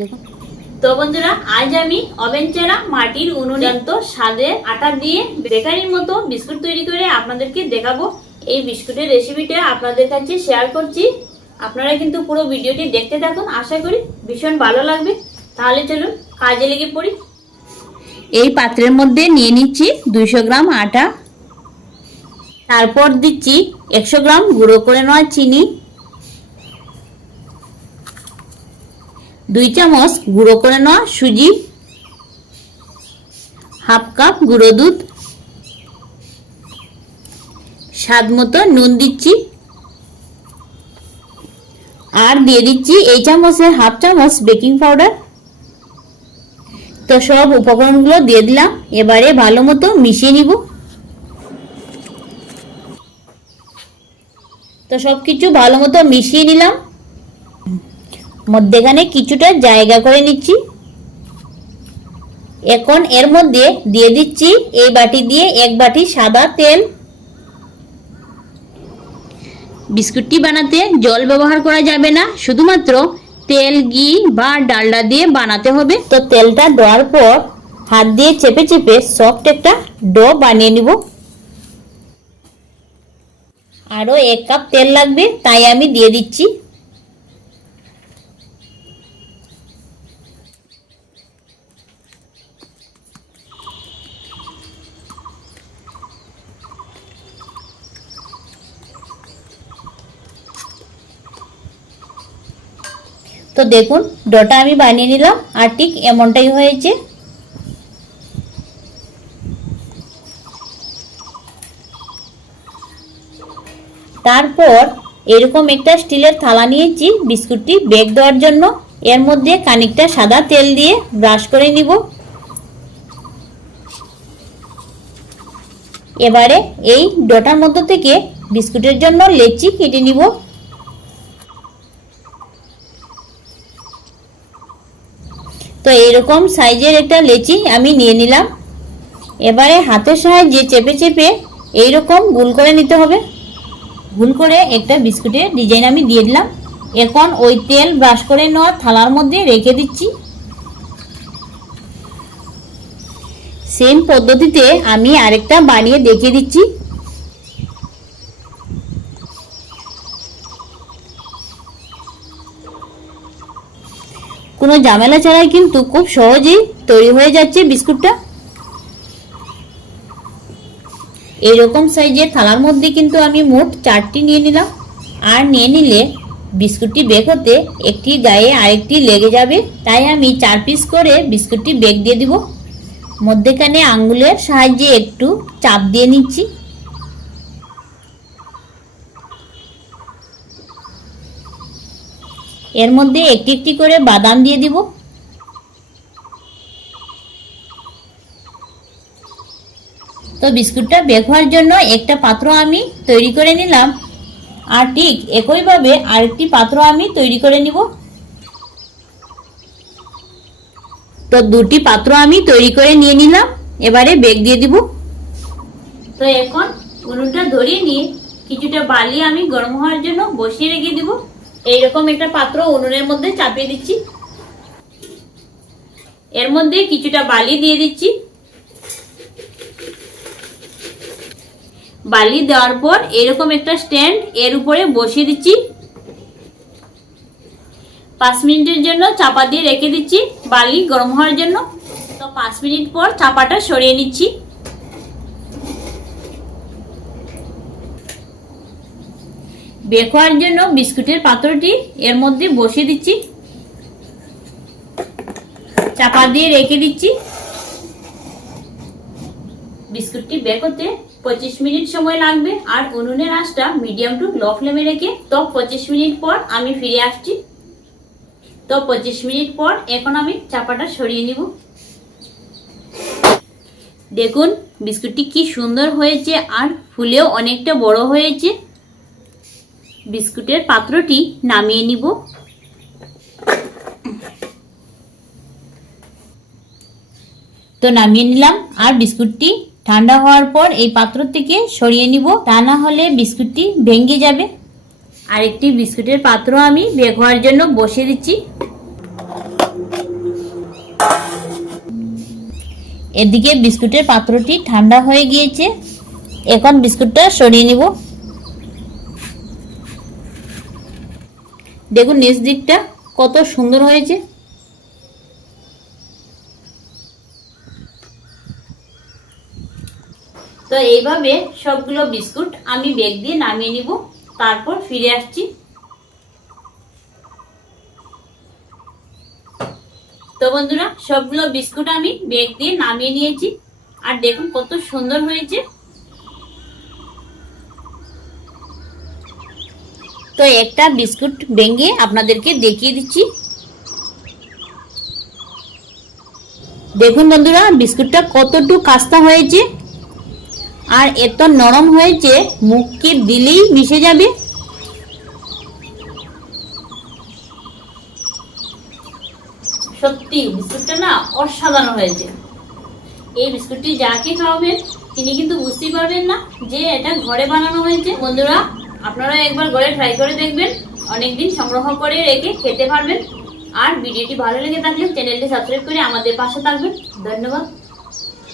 দেখুন। তো বন্ধুরা, আজ আমি ওভেন চারা মাটির উনুনে স্বাদের আটা দিয়ে বেকারির মতো বিস্কুট তৈরি করে আপনাদেরকে দেখাবো। এই বিস্কুটের রেসিপিটা আপনাদের কাছে শেয়ার করছি। আপনারা কিন্তু পুরো ভিডিওটি দেখতে থাকুন, আশা করি ভীষণ ভালো লাগবে। তাহলে চলুন কাজে লেগে পড়ি। এই পাত্রের মধ্যে নিয়ে নিচ্ছি 200 গ্রাম আটা, তারপর দিচ্ছি 100 গ্রাম গুঁড়ো করে নেওয়া চিনি, 2 চামচ গুঁড়ো করে নেওয়া সুজি, হাফ কাপ গুঁড়ো দুধ, স্বাদ মতো নুন দিচ্ছি, আর দিয়ে দিচ্ছি এই চামচের হাফ চামচ বেকিং পাউডার। তো সব উপকরণগুলো দিয়ে দিলাম, এবারে ভালো মতো মিশিয়ে নিব। তো সবকিছু ভালো মতো মিশিয়ে নিলাম, মধ্যেখানে কিছুটা জায়গা করে নিচ্ছি। এখন এর মধ্যে দিয়ে দিচ্ছি এই বাটি দিয়ে 1 বাটি সাদা তেল। বিস্কুটটি বানাতে জল ব্যবহার করা যাবে না, শুধুমাত্র তেল, ঘি বা ডালডা দিয়ে বানাতে হবে। তো তেলটা দেওয়ার পর হাত দিয়ে চেপে চেপে সফট একটা ডো বানিয়ে নিব। আরো 1 কাপ তেল লাগবে, তাই আমি দিয়ে দিচ্ছি। তো দেখুন, ডোটা আমি বানিয়ে নিলাম, আর ঠিক এমনটাই হয়েছে। তারপর এরকম একটা স্টিলের থালা নিয়েছি বিস্কুটটি বেক দেওয়ার জন্য। এর মধ্যে খানিকটা সাদা তেল দিয়ে ব্রাশ করে নিব। এবারে এই ডোটার মধ্যে থেকে বিস্কুটের জন্য লেচি কেটে নিব। তো এইরকম সাইজের একটা লেচি আমি নিয়ে নিলাম। এবারে হাতের সাহায্যে চেপে চেপে এইরকম গোল করে নিতে হবে। গোল করে একটা বিস্কুটের ডিজাইন আমি দিয়ে দিলাম। এখন ওই তেল ব্রাশ করে নেওয়া থালার মধ্যে রেখে দিচ্ছি। সেম পদ্ধতিতে আমি আরেকটা বানিয়ে দেখিয়ে দিচ্ছি। কোনো ঝামেলা ছাড়াই কিন্তু খুব সহজেই তৈরি হয়ে যাচ্ছে বিস্কুটটা। এইরকম সাইজের থালার মধ্যে কিন্তু আমি মোট 4টি নিয়ে নিলাম। আর নিয়ে নিলে বিস্কুটটি বেক হতে একটি গায়ে আরেকটি লেগে যাবে, তাই আমি 4 পিস করে বিস্কুটটি বেক দিয়ে দিব। মধ্যেখানে আঙ্গুলের সাহায্যে একটু চাপ দিয়ে নিচ্ছি। এর মধ্যে একটি একটি করে বাদাম দিয়ে দিব। তো বিস্কুটটা বেক হওয়ার জন্য একটা পাত্র আমি তৈরি করে নিলাম, আর ঠিক একইভাবে আরেকটি পাত্র আমি তৈরি করে নিব। তো 2টি পাত্র আমি তৈরি করে নিয়ে নিলাম, এবারে বেক দিয়ে দিব। তো এখন উনুনটা ধরিয়ে নিয়ে কিছুটা বালি আমি গরম হওয়ার জন্য বসিয়ে রেখে দিব। এইরকম একটা পাত্র উনুনের মধ্যে চাপিয়ে দিচ্ছি। এর মধ্যে কিছুটা বালি দিয়ে দিচ্ছি। বালি দেওয়ার পর এরকম একটা স্ট্যান্ড এর উপরে বসিয়ে দিচ্ছি। 5 মিনিটের জন্য চাপা দিয়ে রেখে দিচ্ছি বালি গরম হওয়ার জন্য। তো 5 মিনিট পর চাপাটা সরিয়ে নিচ্ছি। বেক হওয়ার জন্য বিস্কুটের পাত্রটি এর মধ্যে বসিয়ে দিচ্ছি, চাপা দিয়ে রেখে দিচ্ছি। বিস্কুটটি বেক হতে 25 মিনিট সময় লাগবে, আর উনুনের আঁচটা মিডিয়াম টু লো ফ্লেমে রেখে। তো 25 মিনিট পর আমি ফিরে আসছি। তো 25 মিনিট পর এখন আমি চাপাটা সরিয়ে নিব। দেখুন বিস্কুটটি কি সুন্দর হয়েছে, আর ফুলেও অনেকটা বড় হয়েছে। বিস্কুটের পাত্রটি নামিয়ে নিব। তো নামিয়ে নিলাম, আর বিস্কুটটি ঠান্ডা হওয়ার পর এই পাত্র থেকে সরিয়ে নিব, তা না হলে বিস্কুটটি ভেঙে যাবে। আরেকটি বিস্কুটের পাত্র আমি বেক হওয়ার জন্য বসিয়ে দিচ্ছি। এদিকে বিস্কুটের পাত্রটি ঠান্ডা হয়ে গিয়েছে। এখন বিস্কুটটা সরিয়ে নিব। দেখুন নিচ দিকটা কত সুন্দর হয়েছে। তো এইভাবে সবগুলো বিস্কুট আমি বেগ দিয়ে নামিয়ে নিব, তারপর ফিরে আসছি। তো বন্ধুরা, সবগুলো বিস্কুট আমি বেগ দিয়ে নামিয়ে নিয়েছি, আর দেখুন কত সুন্দর হয়েছে। তো একটা বিস্কুট ভেঙে আপনাদেরকে দেখিয়ে দিচ্ছি। দেখুন বন্ধুরা, বিস্কুটটা কতটুকু খাস্তা হয়েছে আর এত নরম হয়েছে, মুখে দিলেই মিশে যাবে। সত্যি বিস্কুটটা না অসাধারণ হয়েছে। এই বিস্কুটটি যাকে খাওয়াবেন তিনি কিন্তু বুঝতেই পারবেন না যে এটা ঘরে বানানো হয়েছে। বন্ধুরা, আপনারা একবার ঘরে ট্রাই করে দেখবেন, অনেকদিন সংগ্রহ করে রেখে খেতে পারবেন। আর ভিডিওটি ভালো লেগে থাকলে চ্যানেলটি সাবস্ক্রাইব করে আমাদের পাশে থাকবেন। ধন্যবাদ।